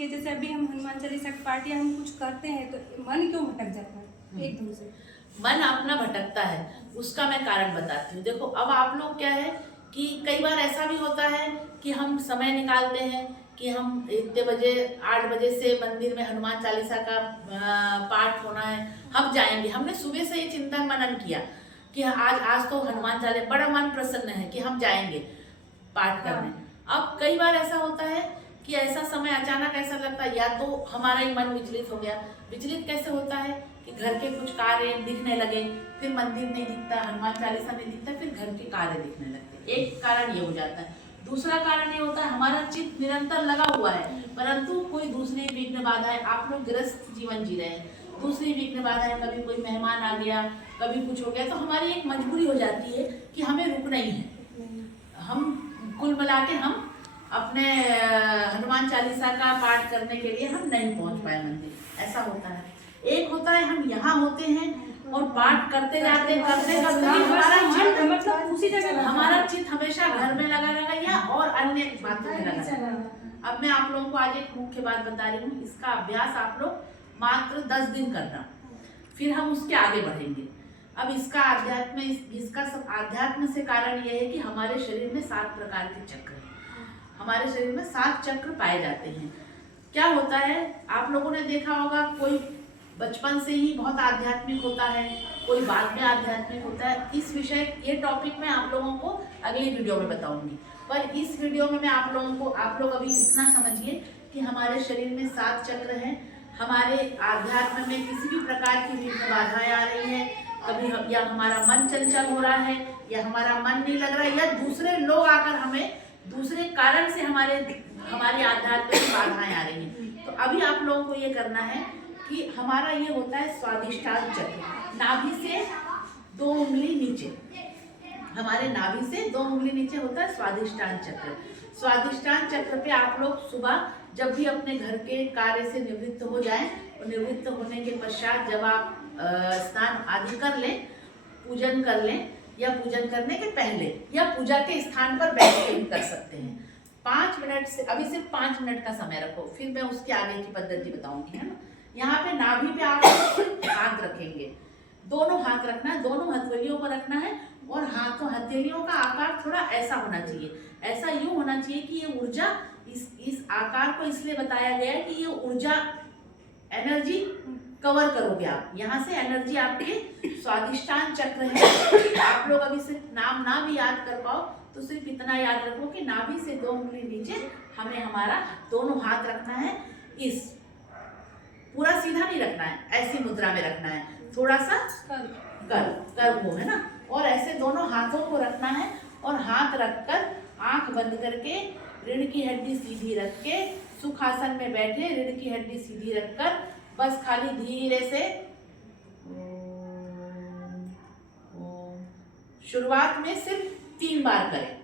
कि जैसे अभी हम हनुमान चालीसा का पाठ या हम कुछ करते हैं तो मन क्यों भटक जाता है एकदम से? मन अपना भटकता है, उसका मैं कारण बताती हूँ। देखो, अब आप लोग क्या है कि कई बार ऐसा भी होता है कि हम समय निकालते हैं कि हम इतने बजे 8 बजे से मंदिर में हनुमान चालीसा का पाठ होना है, हम जाएंगे। हमने सुबह से ये चिंतन मनन किया कि आज तो हनुमान चालीसा, बड़ा मन प्रसन्न है कि हम जाएंगे पाठ करने। अब कई बार ऐसा होता है कि ऐसा समय अचानक ऐसा लगता है, या तो हमारा ही मन विचलित हो गया। विचलित कैसे होता है कि घर के कुछ कार्य दिखने लगे, फिर मंदिर नहीं दिखता, हनुमान चालीसा नहीं दिखता, फिर घर के कार्य दिखने लगते। एक कारण ये हो जाता है। दूसरा कारण ये होता है हमारा चित्त निरंतर लगा हुआ है, परंतु कोई दूसरी विघ्न बाधाएं, आप लोग गृहस्थ जीवन जी रहे हैं, दूसरी विघ्न बाधाएं, कभी कोई मेहमान आ गया, कभी कुछ हो गया, तो हमारी एक मजबूरी हो जाती है कि हमें रुकना ही है। हम कुल मिला के हम अपने हनुमान चालीसा का पाठ करने के लिए हम नहीं पहुंच पाए मंदिर, ऐसा होता है। एक होता है हम यहाँ होते हैं और पाठ करते जाते हमारा चित्त हमेशा घर में लगा रहेगा या और अन्य बातों में लगा रहेगा। अब मैं आप लोगों को आज एक मुख्य बात बता रही हूँ, इसका अभ्यास आप लोग मात्र 10 दिन करना, फिर हम उसके आगे बढ़ेंगे। अब इसका आध्यात्म से कारण यह है कि हमारे शरीर में 7 प्रकार के चक्र हैं। हमारे शरीर में 7 चक्र पाए जाते हैं। क्या होता है, आप लोगों ने देखा होगा, कोई बचपन से ही बहुत आध्यात्मिक होता है, कोई बाद में आध्यात्मिक होता है। इस विषय, ये टॉपिक मैं आप लोगों को अगली वीडियो में बताऊंगी, पर इस वीडियो में मैं आप लोग अभी इतना समझिए कि हमारे शरीर में 7 चक्र हैं। हमारे आध्यात्म में किसी भी प्रकार की विघ्न बाधाएं आ रही है, कभी या हमारा मन चंचल हो रहा है, या हमारा मन नहीं लग रहा है, या दूसरे लोग आकर हमें दूसरे कारण से हमारे आध्यात्म में बाधाएं आ रही हैं, तो अभी आप लोगों को ये करना है कि हमारा ये होता है स्वादिष्टान चक्र। नाभि से 2 उंगली नीचे, हमारे नाभि से 2 उंगली नीचे होता है स्वादिष्टान चक्र। स्वादिष्टान चक्र पे आप लोग सुबह जब भी अपने घर के कार्य से निवृत्त हो जाएं, और निवृत्त होने के पश्चात जब आप स्नान आदि कर लें, पूजन कर लें, या पूजन करने के पहले, या पूजा के स्थान पर बैठ के भी कर सकते हैं। 5 मिनट से, अभी सिर्फ 5 मिनट का समय रखो, फिर मैं उसके आगे की पद्धति बताऊंगी, है ना। यहाँ पे नाभि पे आप हाथ रखेंगे, दोनों हाथ रखना है, दोनों हथेलियों पर रखना है, और हथेलियों का आकार थोड़ा ऐसा होना चाहिए। ऐसा यूं होना चाहिए कि ये ऊर्जा, इस आकार को इसलिए बताया गया है कि ये ऊर्जा, एनर्जी कवर करोगे आप। यहाँ से एनर्जी आपके स्वादिष्टान चक्र है। आप लोग अभी सिर्फ नाम ना भी याद कर पाओ तो सिर्फ इतना याद रखो कि नाभि से 2 उंगली नीचे हमें हमारा दोनों हाथ रखना है। इस पूरा सीधा नहीं रखना है, ऐसी मुद्रा में रखना है, थोड़ा सा कर वो, है ना। और ऐसे दोनों हाथों को रखना है, और हाथ रखकर आंख बंद करके रीढ़ की हड्डी सीधी रख के सुखासन में बैठे, रीढ़ की हड्डी सीधी रखकर बस खाली धीरे से शुरुआत में सिर्फ 3 बार करें,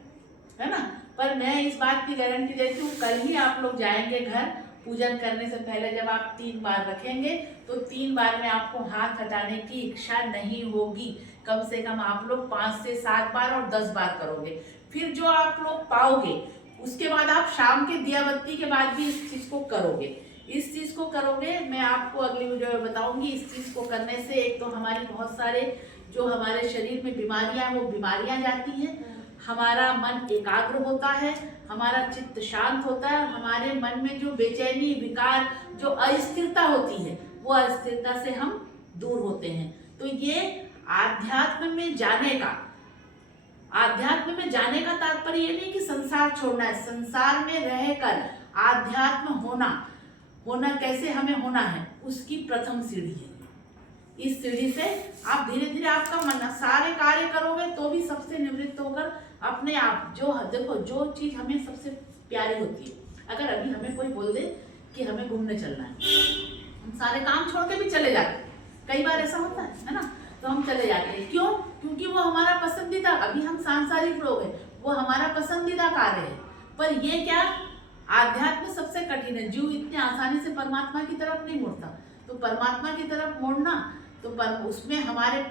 है ना। पर मैं इस बात की गारंटी देती हूँ, कल ही आप लोग जाएंगे घर, पूजन करने से पहले जब आप 3 बार रखेंगे तो 3 बार में आपको हाथ हटाने की इच्छा नहीं होगी। कम से कम आप लोग 5 से 7 बार और 10 बार करोगे। फिर जो आप लोग पाओगे, उसके बाद आप शाम के दिया बत्ती के बाद भी इस चीज को करोगे। इस चीज को करोगे, मैं आपको अगली वीडियो में बताऊंगी। इस चीज को करने से एक तो हमारी बहुत सारे जो हमारे शरीर में बीमारियां, वो बीमारियां जाती हैं, हमारा मन एकाग्र होता है, हमारा चित्त शांत होता है, हमारे मन में जो बेचैनी, विकार, जो अस्थिरता होती है, वो अस्थिरता से हम दूर होते हैं। तो ये आध्यात्म में जाने का तात्पर्य ये नहीं कि संसार छोड़ना है। संसार में रहकर आध्यात्म होना कैसे हमें होना है, उसकी प्रथम सीढ़ी है। इस सीढ़ी से आप धीरे धीरे, आपका मन, सारे कार्य करोगे तो भी सबसे निवृत्त होकर अपने आप, जो देखो, जो चीज हमें सबसे प्यारी होती है, अगर अभी हमें कोई बोल दे कि हमें घूमने चलना है, हम सारे काम छोड़ के भी चले जाते हैं। कई बार ऐसा होता है ना, तो हम चले जाते हैं। क्यों? क्योंकि वो हमारा पसंदीदा, अभी हम सांसारिक लोग हैं, वो हमारा पसंदीदा कार्य है। पर ये क्या, आध्यात्म सबसे कठिन है। जीव इतने आसानी से परमात्मा की तरफ नहीं मुड़ता, तो परमात्मा की तरफ मोड़ना, तो उसमें हमारे